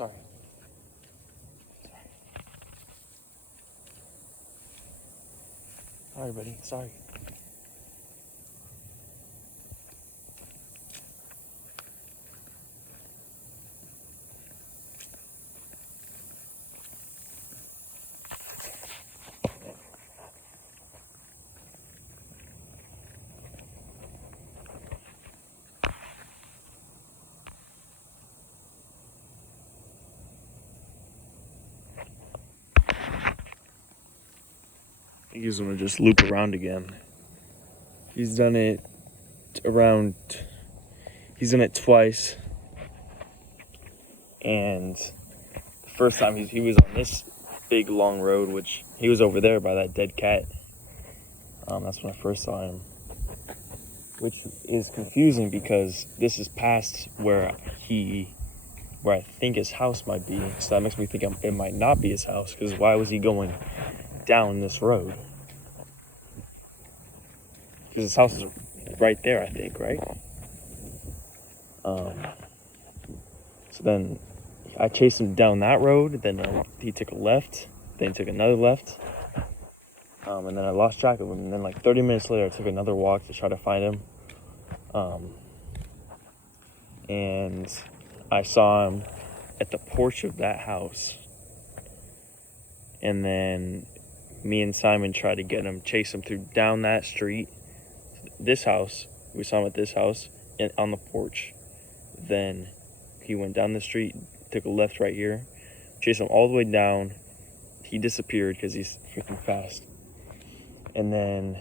Sorry. Sorry, buddy. Sorry. He's gonna just loop around again. He's done it twice. And the first time he was on this big long road, which he was over there by that dead cat. That's when I first saw him. Which is confusing because this is past where I think his house might be. So that makes me think it might not be his house, because why was he going down this road? Because his house is right there, I think, right? So then I chased him down that road, then he took a left, then he took another left, and then I lost track of him. And then like 30 minutes later, I took another walk to try to find him. And I saw him at the porch of that house. And then me and Simon tried to get him, chase him down that street. This house, we saw him at this house and on the porch. Then he went down the street, took a left right here, chased him all the way down. He disappeared because he's freaking fast. And then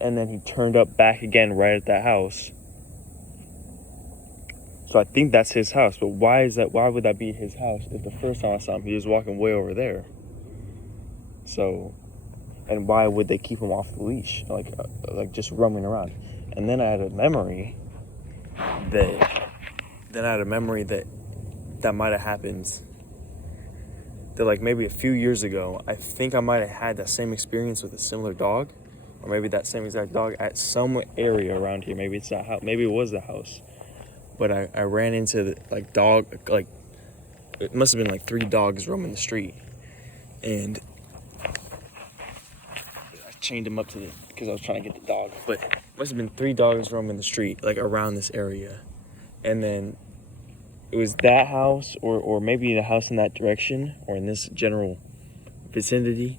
he turned up back again right at that house. So I think that's his house. But why would that be his house if the first time I saw him, he was walking way over there? So, and why would they keep him off the leash? Like just roaming around. And then I had a memory that might have happened. That like maybe a few years ago, I think I might have had that same experience with a similar dog. Or maybe that same exact dog at some area around here. Maybe it's that house. Maybe it was the house. But I ran into it must have been like 3 dogs roaming the street. And I chained him up because I was trying to get the dog. But it must have been 3 dogs roaming the street, like around this area. And then it was that house or maybe the house in that direction or in this general vicinity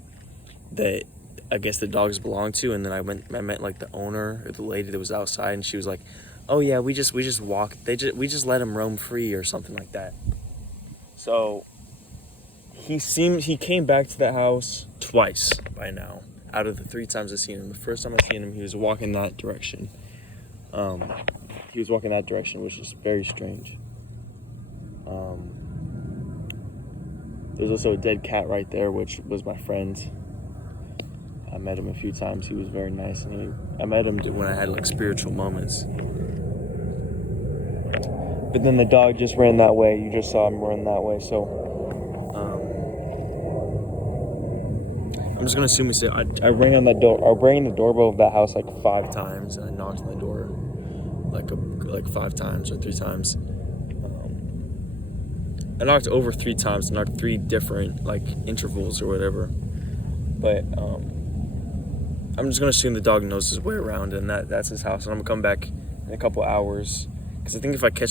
that I guess the dogs belong to. And then I met like the owner or the lady that was outside, and she was like, "Oh yeah, we just walk. We just let him roam free or something like that." So he came back to that house twice by now out of the 3 times I've seen him. The first time I seen him, he was walking that direction. Which is very strange. There's also a dead cat right there, which was my friend. I met him a few times. He was very nice, and I met him when I had like spiritual moments. But then the dog just ran that way. You just saw him run that way. So I'm just gonna assume I rang on that door. I rang the doorbell of that house like 5 times, and I knocked on the door like 5 times or 3 times. I knocked over 3 times. I knocked 3 different like intervals or whatever. But I'm just gonna assume the dog knows his way around, and that's his house. And I'm gonna come back in a couple hours, because I think if I try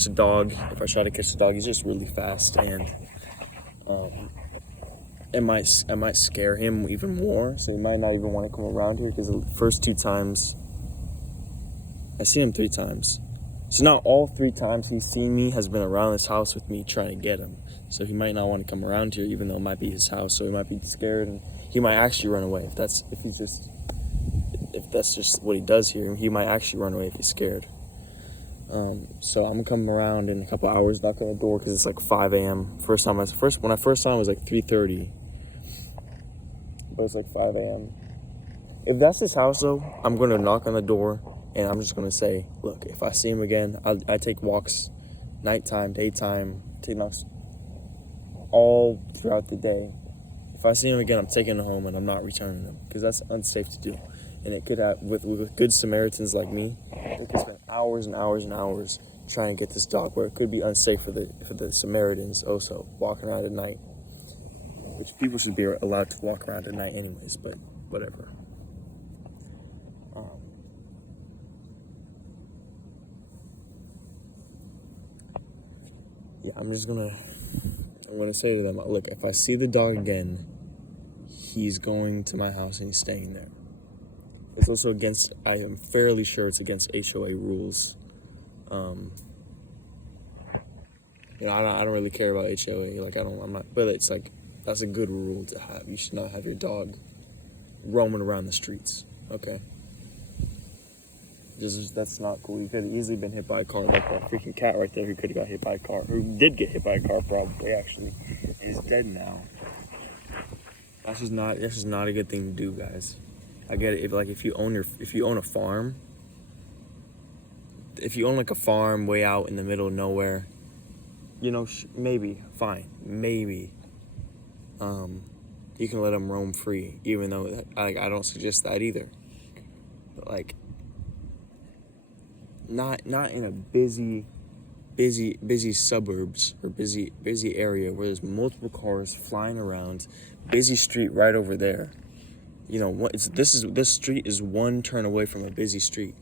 to catch the dog, he's just really fast, and it might scare him even more. So he might not even want to come around here, because the first 2 times I seen him 3 times. So not all 3 times he's seen me has been around this house with me trying to get him. So he might not want to come around here, even though it might be his house. So he might be scared, and he might actually run away if that's just what he does here. He might actually run away if he's scared. So I'm gonna come around in a couple hours, knock on the door, because it's like 5 a.m. When I first saw him, it was like 3:30, but it's like 5 a.m. If that's his house, though, I'm gonna knock on the door, and I'm just gonna say, look, if I see him again, I take walks, nighttime, daytime, take walks all throughout the day. If I see him again, I'm taking him home, and I'm not returning him, because that's unsafe to do. And it could have, with good Samaritans like me, they could spend hours and hours and hours trying to get this dog where it could be unsafe for the Samaritans also walking around at night, which people should be allowed to walk around at night anyways, but whatever. Yeah, I'm gonna say to them, look, if I see the dog again, he's going to my house and he's staying there. It's also against, I am fairly sure it's against HOA rules. I don't really care about HOA. Like, I'm not, but it's like, that's a good rule to have. You should not have your dog roaming around the streets, okay? That's not cool. You could have easily been hit by a car, like that freaking cat right there who could have got hit by a car, who did get hit by a car probably, actually. He's dead now. That's just not a good thing to do, guys. I get it. If you own a farm, if you own like a farm way out in the middle of nowhere, maybe fine, maybe. You can let them roam free, even though I don't suggest that either. But like, not in a busy suburbs or busy area where there's multiple cars flying around, busy street right over there. This street is one turn away from a busy street,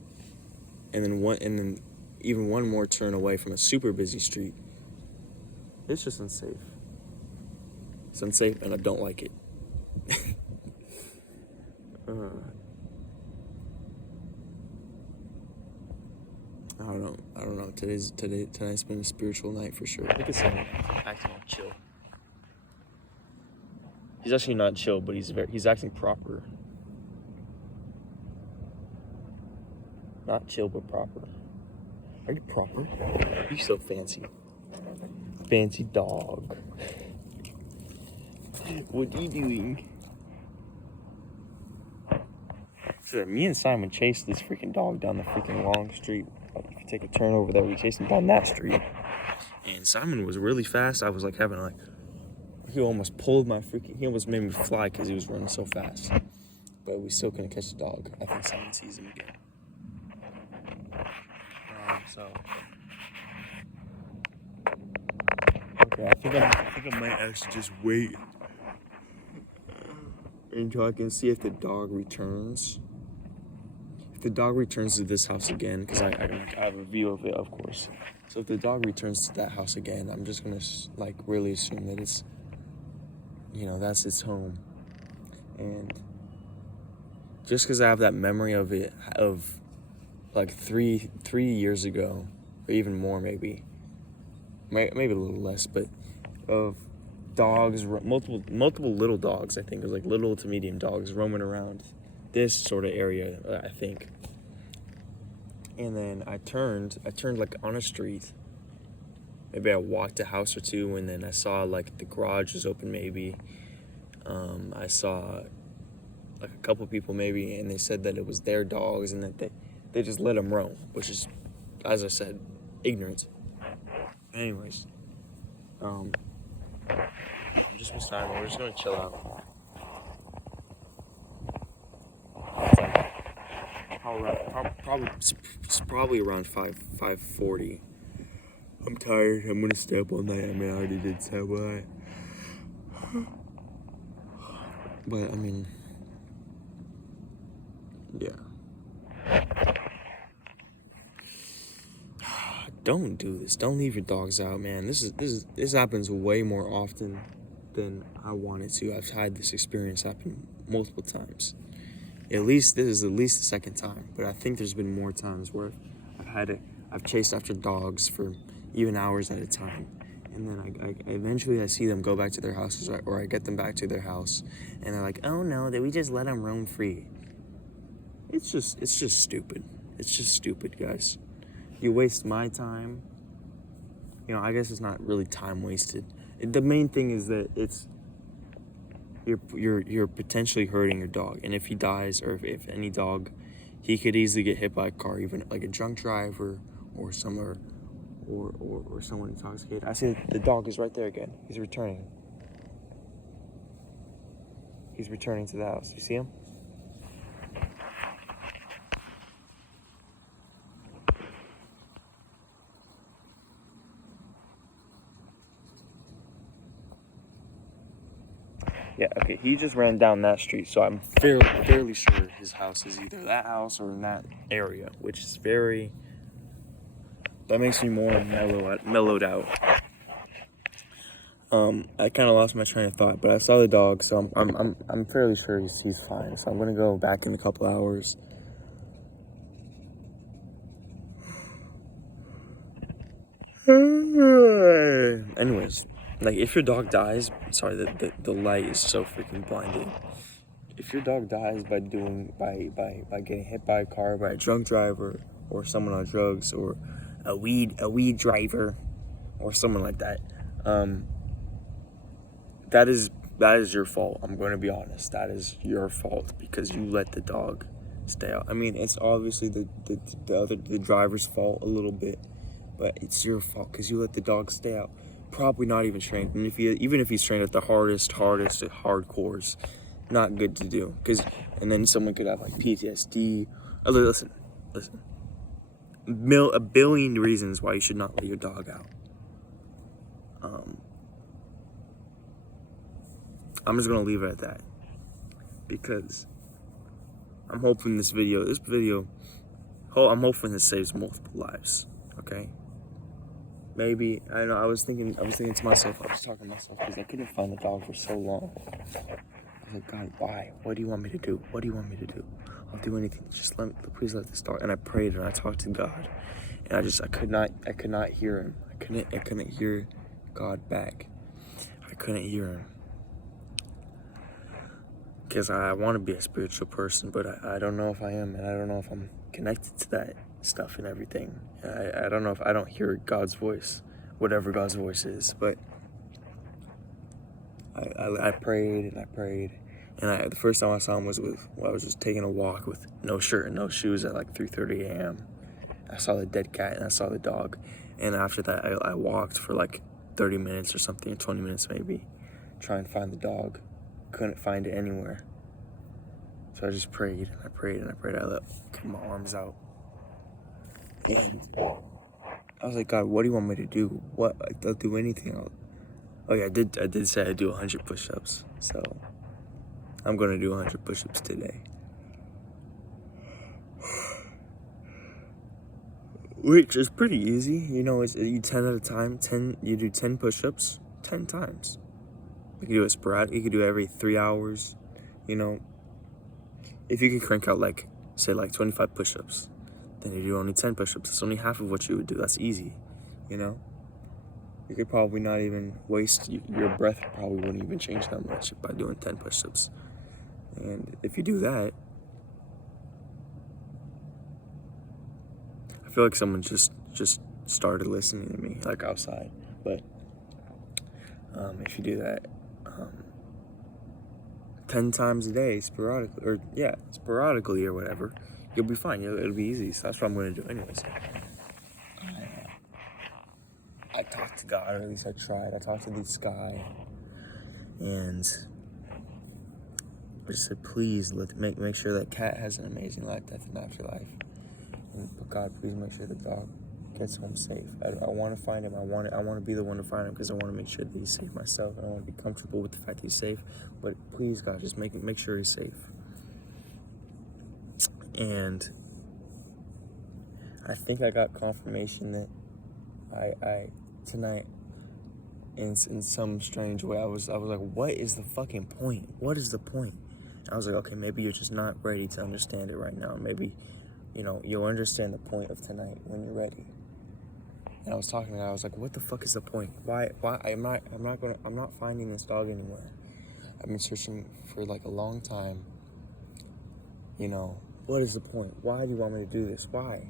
and then even one more turn away from a super busy street. It's just unsafe. It's unsafe, and I don't like it. I don't know. Tonight's been a spiritual night for sure. Look at someone acting all chill. He's actually not chill, but he's acting proper. Not chill, but proper. Are you proper? You're so fancy. Fancy dog. What are you doing? So me and Simon chased this freaking dog down the freaking long street. Like, if you take a turn over there, we chased him down that street. And Simon was really fast. I was like he almost made me fly because he was running so fast. But we still couldn't catch the dog. I think Simon sees him again. Okay, I think I might actually just wait until I can see if the dog returns. If the dog returns to this house again, because I have a view of it, of course. So if the dog returns to that house again, I'm just gonna really assume that it's, that's its home. And just because I have that memory of it, of like three years ago, or even more maybe a little less, but of dogs, multiple little dogs, I think. It was like little to medium dogs roaming around this sort of area, I think. And then I turned like on a street. Maybe I walked a house or two, and then I saw like the garage was open maybe. I saw like a couple people maybe, and they said that it was their dogs and that they just let them roam, which is, as I said, ignorant. Anyways, I'm just with Simon. We're just gonna chill out. It's probably around 5:40. I'm tired. I'm gonna stay up all night. I mean, I already did say why. But I mean, yeah. Don't do this. Don't leave your dogs out, man. This happens way more often than I want it to. I've had this experience happen multiple times. This is at least the second time, but I think there's been more times where I've chased after dogs for even hours at a time, and then I eventually see them go back to their houses, or I get them back to their house, and they're like, "Oh no, we just let them roam free." It's just stupid. It's just stupid, guys. You waste my time. I guess it's not really time wasted. The main thing is that you're potentially hurting your dog, and if he dies, or if any dog, he could easily get hit by a car, even like a drunk driver or someone intoxicated. I see the dog is right there again. He's returning. He's returning to the house. You see him? Yeah, okay, he just ran down that street, so I'm fairly sure his house is either that house or in that area, which is that makes me more mellowed out. I kind of lost my train of thought, but I saw the dog, so I'm fairly sure he's fine. So I'm gonna go back in a couple hours. Anyways, like if your dog dies, sorry, the light is so freaking blinding. If your dog dies by getting hit by a car by a drunk driver or someone on drugs or a weed driver or someone like that, that is your fault. I'm going to be honest. That is your fault because you let the dog stay out. I mean, it's obviously the driver's fault a little bit, but it's your fault because you let the dog stay out. Probably not even trained. And even if he's trained at the hardest hardcores, not good to do. And then someone could have like PTSD. Listen. A billion reasons why you should not let your dog out. I'm just gonna leave it at that because I'm hoping I'm hoping this saves multiple lives. Okay. Maybe I know. I was thinking to myself. I was talking to myself because I couldn't find the dog for so long. I was like, God, why? What do you want me to do? What do you want me to do? I'll do anything. Just please let this dog. And I prayed and I talked to God, and I could not hear him. I couldn't hear God back. I couldn't hear him because I want to be a spiritual person, but I don't know if I am, and I don't know if I'm connected to that stuff and everything. I don't know if I don't hear God's voice, whatever God's voice is, but I prayed and the first time I saw him was I was just taking a walk with no shirt and no shoes at like 3:30 a.m. I saw the dead cat and I saw the dog, and after that I walked for like 30 minutes or something, or 20 minutes maybe, trying to find the dog. Couldn't find it anywhere. So I just prayed and I prayed and I prayed. I let my arms out. And I was like, God, what do you want me to do? What? I'll do anything. Oh yeah, I did say I'd do 100 push-ups. So I'm gonna do 100 push-ups today. Which is pretty easy. You know, you 10 at a time. You do 10 push-ups 10 times. You can do it sporadic. You can do it every 3 hours. You know, if you can crank out like 25 push-ups, then you do only 10 push-ups. That's only half of what you would do. That's easy, you know? You could probably not even waste, your breath probably wouldn't even change that much by doing 10 push-ups. And if you do that, I feel like someone just started listening to me, like outside. But if you do that 10 times a day, sporadically or whatever, you'll be fine. It'll be easy. So that's what I'm going to do anyways. I talked to God, or at least I tried. I talked to the sky, and I just said, please make sure that cat has an amazing life, death, and afterlife. But God, please make sure the dog gets home safe. I want to find him. I want to be the one to find him because I want to make sure that he's safe myself. I want to be comfortable with the fact that he's safe. But please, God, just make sure he's safe. And I think I got confirmation that I tonight, in some strange way, I was like, what is the fucking point? What is the point? I was like, okay, maybe you're just not ready to understand it right now. Maybe, you'll understand the point of tonight when you're ready. And I was talking to her, I was like, what the fuck is the point? Why I'm not finding this dog anywhere. I've been searching for like a long time. What is the point? Why do you want me to do this? Why?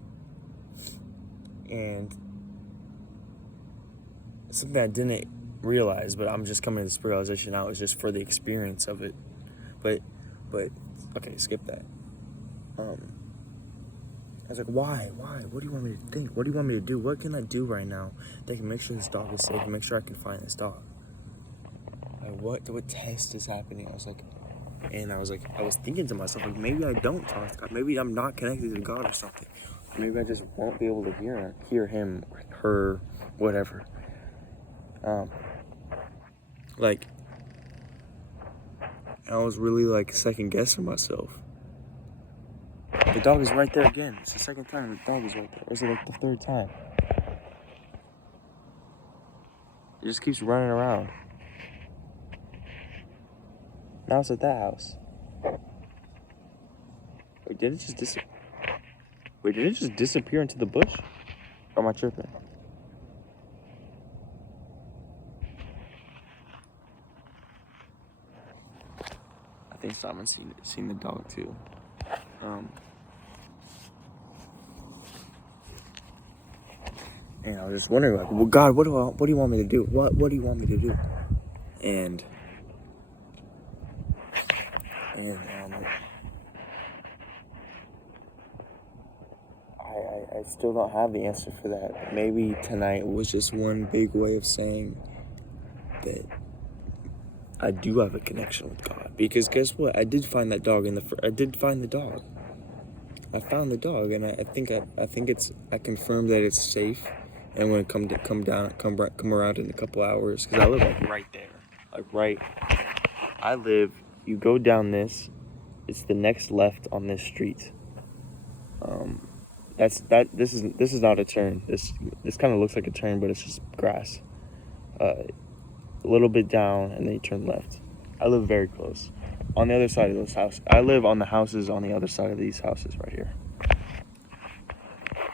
And something I didn't realize, but I'm just coming to this realization now, is just for the experience of it. But okay, skip that. I was like, why? What do you want me to think? What do you want me to do? What can I do right now that can make sure this dog is safe and make sure I can find this dog? Like, what test is happening? I was thinking to myself, like, maybe I don't talk to God. Maybe I'm not connected to God or something. Maybe I just won't be able to hear him, her, whatever. And I was really like second guessing myself. The dog is right there again. It's the second time the dog is right there. Or is it like the third time? It just keeps running around. Now it's at that house. Wait, did it just disappear into the bush? Or am I tripping? I think Simon's seen the dog too. And I was just wondering, like, well, God, what do you want me to do? What do you want me to do? And I still don't have the answer for that. Maybe tonight was just one big way of saying that I do have a connection with God. Because guess what? I did find that dog I did find the dog. I found the dog, and I think I confirmed that it's safe. And when it come around in a couple hours, because I live like right there, you go down this, it's the next left on this street. This is not a turn. This kind of looks like a turn, but it's just grass. A little bit down, and then you turn left. I live very close. On the other side of this house. I live on the houses on the other side of these houses right here.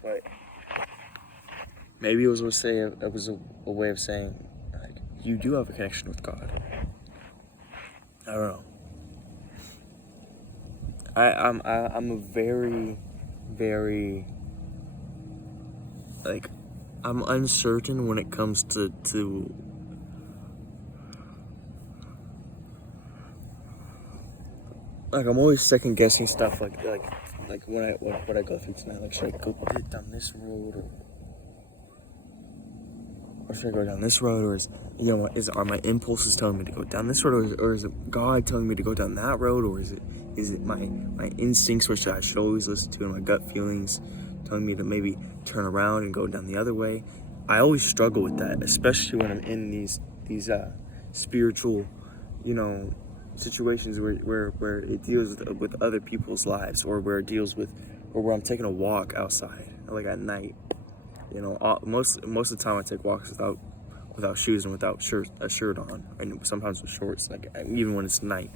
But maybe it was a way of saying, like, you do have a connection with God. I don't know. I'm a very, very, like, I'm uncertain when it comes to like, I'm always second guessing stuff like when I go through tonight. Like, should I go down this road or should I go down this road, or are my impulses telling me to go down this road, or is it God telling me to go down that road, or is it my instincts, which I should always listen to, and my gut feelings telling me to maybe turn around and go down the other way? I always struggle with that, especially when I'm in these spiritual, situations where it deals with other people's lives, or where it deals with, or where I'm taking a walk outside, like at night. Most of the time I take walks without shoes and without a shirt on, and sometimes with shorts, like even when it's night.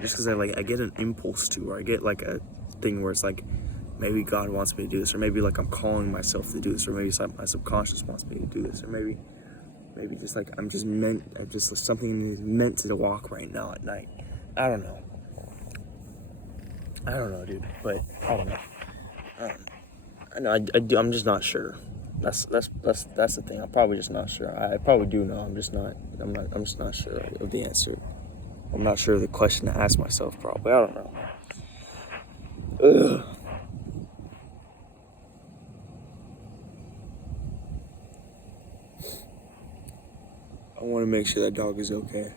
Just because I get an impulse to, or I get like a thing where it's like, maybe God wants me to do this, or maybe like I'm calling myself to do this, or maybe my subconscious wants me to do this, or maybe just like something is meant to walk right now at night. I don't know, dude. But I don't know. I know I'm just not sure. That's the thing. I'm probably just not sure. I probably do know. I'm just not sure of the answer. I'm not sure of the question to ask myself. Probably. I don't know. Ugh. I want to make sure that dog is okay.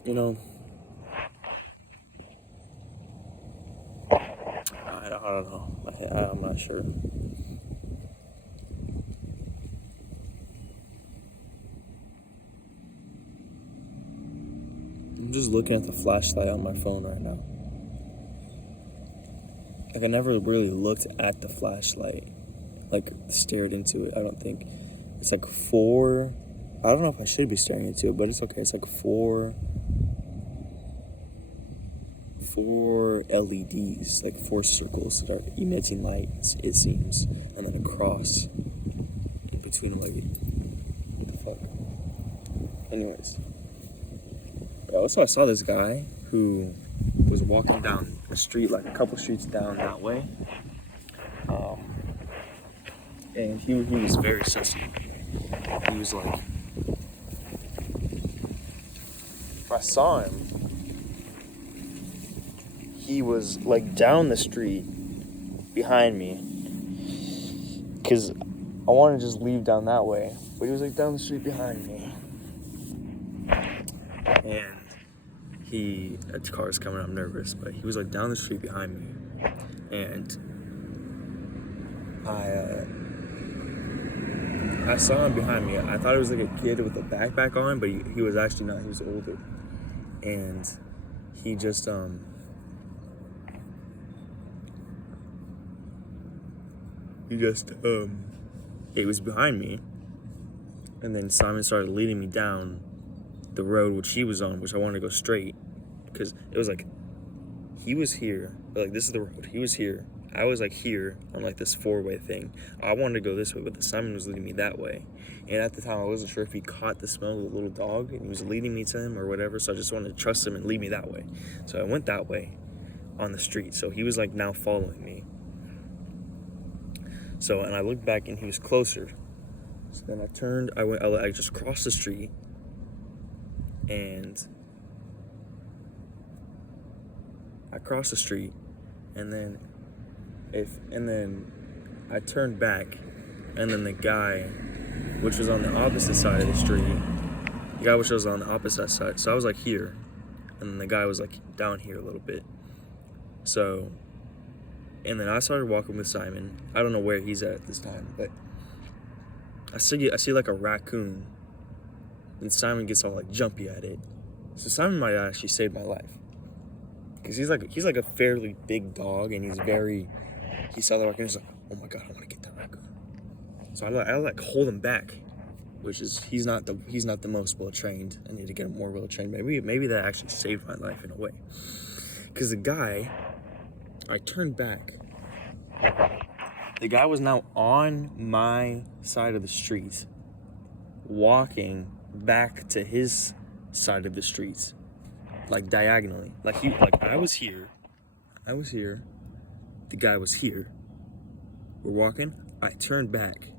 I don't know. I'm not sure. I'm just looking at the flashlight on my phone right now. Like, I never really looked at the flashlight, like stared into it. I don't think. It's like 4. I don't know if I should be staring into it, but it's okay. It's like 4 LEDs, like 4 circles that are emitting lights, it seems, and then a cross in between them. Like, what the fuck? Anyways, also I saw this guy who was walking down the street, like a couple streets down that way, and he was very sussy. He was like, if I saw him, he was like down the street behind me, because I wanted to just leave down that way, but he was like down the street behind me, and a car's coming. I'm nervous, but he was like down the street behind me, and I saw him behind me. I thought it was like a kid with a backpack on, but he was actually not. He was older, and he just it was behind me, and then Simon started leading me down the road which he was on, which I wanted to go straight, because it was like he was here, like this is the road. He was here. I was like here on like this 4-way thing. I wanted to go this way, but Simon was leading me that way. And at the time, I wasn't sure if he caught the smell of the little dog and he was leading me to him or whatever. So I just wanted to trust him and lead me that way. So I went that way on the street. So he was like now following me. So, and I looked back and he was closer. So then I turned, I just crossed the street, and I crossed the street, and then I turned back, and then the guy, which was on the opposite side of the street, so I was like here, and then the guy was like down here a little bit. So, and then I started walking with Simon. I don't know where he's at this time, but I see like a raccoon, and Simon gets all like jumpy at it. So Simon might actually save my life, because he's like a fairly big dog, and he saw the raccoon. He's like, oh my god, I want to get that raccoon. So I like hold him back, which is he's not the most well trained. I need to get him more well trained. Maybe that actually saved my life in a way, because the guy, I turned back. The guy was now on my side of the street, walking back to his side of the street, like diagonally. Like I was here, the guy was here. We're walking, I turned back.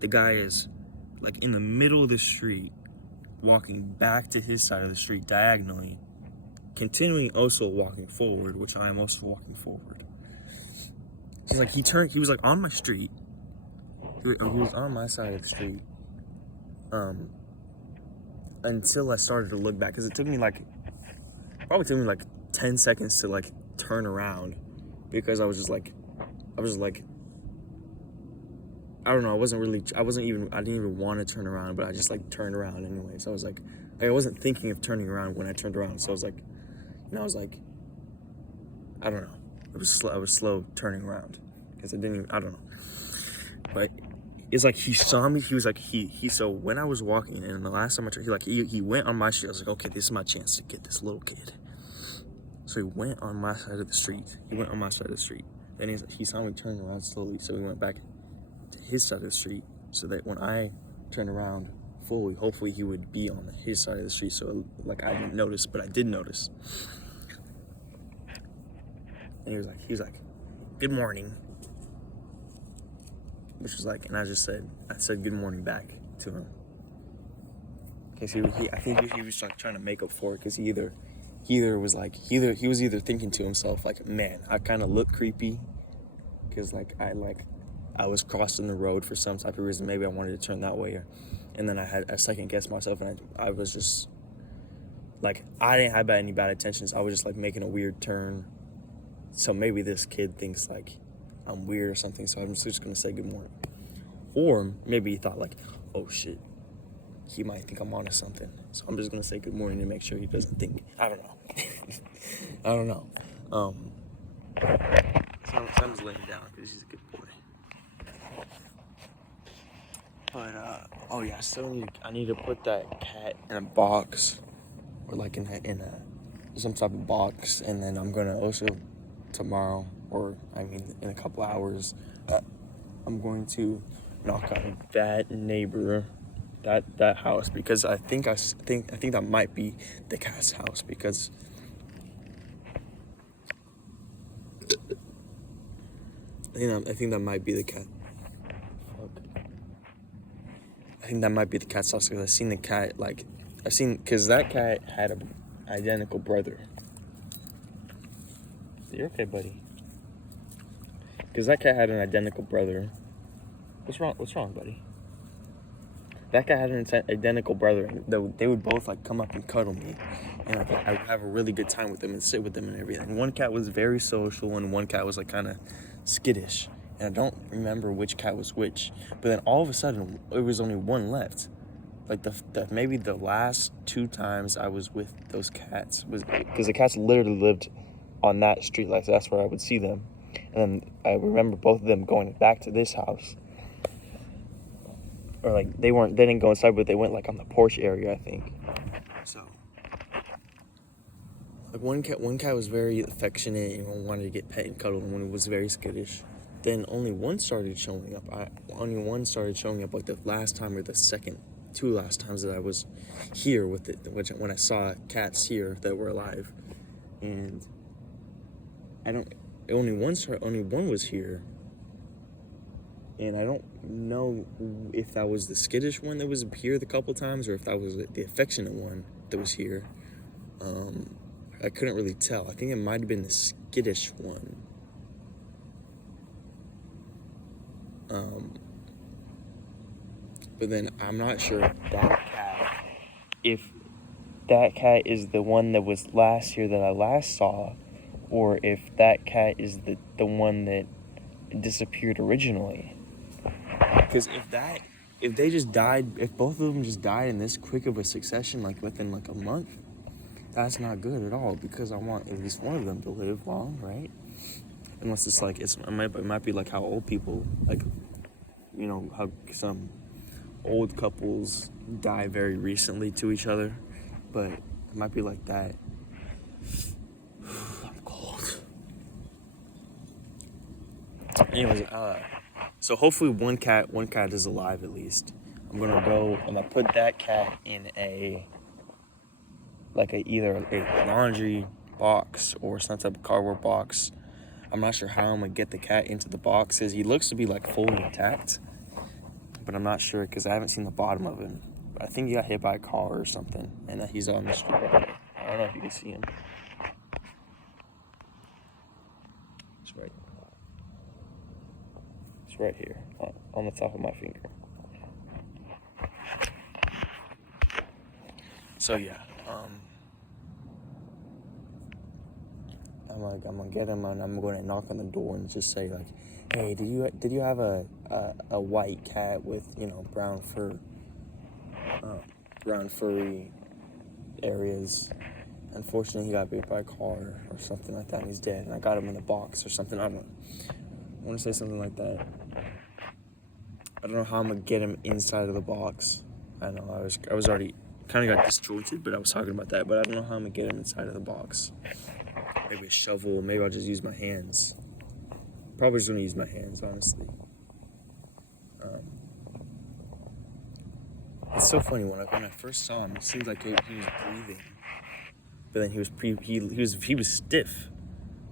The guy is like in the middle of the street, walking back to his side of the street diagonally, continuing also walking forward, which I am also walking forward. So like he was like on my street. He was on my side of the street. Until I started to look back, because it probably took me like 10 seconds to like turn around, because I don't know, I didn't even want to turn around, but I just like turned around anyway. So I was like, I wasn't thinking of turning around when I turned around. So I was like, I don't know. I was slow turning around, because I don't know. But it's like he saw me. He was like, so when I was walking, and the last time I turned, he went on my street. I was like, okay, this is my chance to get this little kid. So he went on my side of the street. Then he saw me turn around slowly. So he went back to his side of the street, so that when I turned around fully, hopefully he would be on his side of the street. So like I didn't notice, but I did notice. And he was like, good morning. Which was like, and I said good morning back to him. Because I think he was like trying to make up for it, because he was either thinking to himself like, man, I kind of look creepy, because I was crossing the road for some type of reason. Maybe I wanted to turn that way, and then I second guessed myself, and I was just like, I didn't have any bad intentions. I was just like making a weird turn. So maybe this kid thinks like I'm weird or something, so I'm just gonna say good morning. Or maybe he thought like, oh shit, he might think I'm onto something, so I'm just gonna say good morning to make sure he doesn't think. I don't know. Sam's laying down because he's a good boy. But oh yeah, I need to put that cat in a box, or like in some type of box, and then I'm gonna also tomorrow, or in a couple hours, I'm going to knock on that neighbor, that house, because I think that might be the cat's house, because I think that might be the cat. I think that might be the cat's house, because I've seen the cat, because that cat had an identical brother. You're okay, buddy. Because that cat had an identical brother. What's wrong, buddy? That cat had an identical brother, and they would both like come up and cuddle me, and I would have a really good time with them and sit with them and everything. And one cat was very social, and one cat was like kind of skittish. and I don't remember which cat was which. But then all of a sudden, it was only one left. Like maybe the last 2 times I was with those cats was because the cats literally lived on that street. Like that's where I would see them. And then I remember both of them going back to this house. Or like they didn't go inside, but they went like on the porch area, I think. So like one cat was very affectionate and wanted to get pet and cuddled, and one was very skittish. Then only one started showing up. Like the last time or the second 2 last times that I was here with it, when I saw cats here that were alive. And only one was here. And I don't know if that was the skittish one that was here the couple times or if that was the affectionate one that was here. I couldn't really tell. I think it might have been the skittish one. But then I'm not sure if that cat is the one that was last here that I last saw, or if that cat is the one that disappeared originally. Because if they just died, if both of them just died in this quick of a succession, like within like a month, that's not good at all, because I want at least one of them to live long, right? Unless it's like, it might be like how old people, like, you know, how some old couples die very recently to each other, but it might be like that. I'm cold. Anyways, so hopefully one cat is alive at least. I'm gonna put that cat in either a laundry box or some type of cardboard box. I'm not sure how I'm gonna get the cat into the box, because he looks to be like fully intact, but I'm not sure because I haven't seen the bottom of him. But I think he got hit by a car or something, and that he's on the street right there. I don't know if you can see him. It's right here on the top of my finger. So yeah, I'm gonna get him, and I'm gonna knock on the door and just say like, "Hey, did you have a white cat with, you know, brown furry areas? Unfortunately, he got bit by a car or something like that, and he's dead. And I got him in a box or something. I don't know. I want to say something like that. I don't know how I'm gonna get him inside of the box. I know I was already kind of got disjointed, but I was talking about that. But I don't know how I'm gonna get him inside of the box. Maybe a shovel. Maybe I'll just use my hands. Probably just gonna use my hands, honestly. It's so funny when I first saw him. It seemed like he was breathing, but then he was stiff,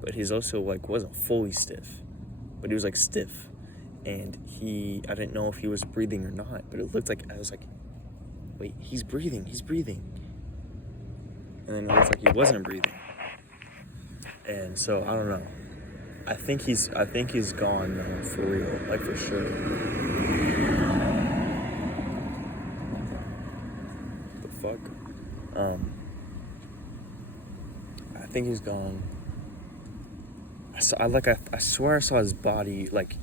but he's also like wasn't fully stiff, but he was like stiff. And I didn't know if he was breathing or not, but it looked like, I was like, wait, he's breathing. And then it looked like he wasn't breathing. And so, I don't know. I think he's gone now, for real, like for sure. The fuck? I think he's gone. I swear I saw his body, like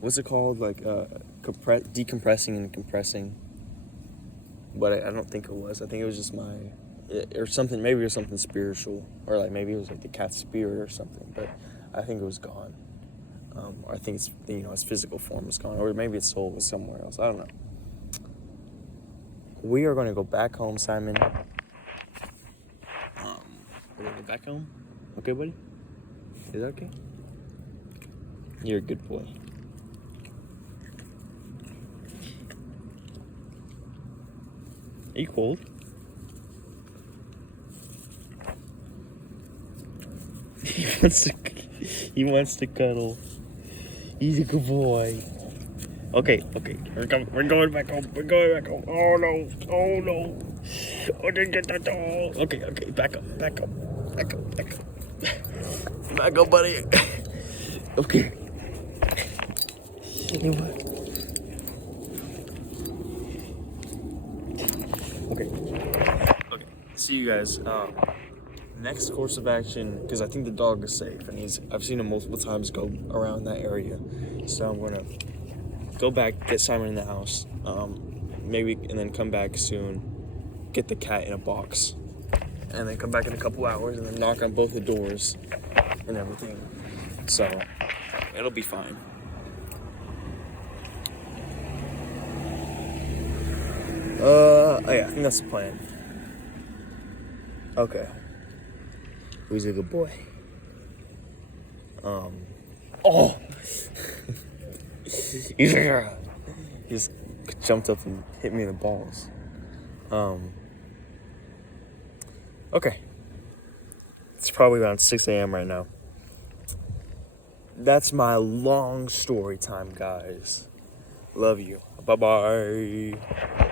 what's it called, decompressing and compressing, but I don't think it was. I think it was just or something. Maybe it was something spiritual, or like maybe it was like the cat's spirit or something, but I think it was gone. I think it's, you know, its physical form was gone, or maybe its soul was somewhere else. I don't know. We are going to go back home, Simon. We're going to go back home. Okay, buddy? Is that okay? You're a good boy. Are you cold? He wants to cuddle. He's a good boy. Okay. We're going back home. Oh no. I didn't get that doll. Okay. Back up. Back up, buddy. Okay. Okay. See you guys next course of action, because I think the dog is safe, and I've seen him multiple times go around that area. So I'm gonna go back, get Simon in the house, maybe, and then come back soon, get the cat in a box, and then come back in a couple hours, and then knock on both the doors and everything. So it'll be fine. Oh yeah, I think that's the plan. Okay. Who's a good boy? Oh! He just jumped up and hit me in the balls. Okay. It's probably around 6 a.m. right now. That's my long story time, guys. Love you. Bye-bye.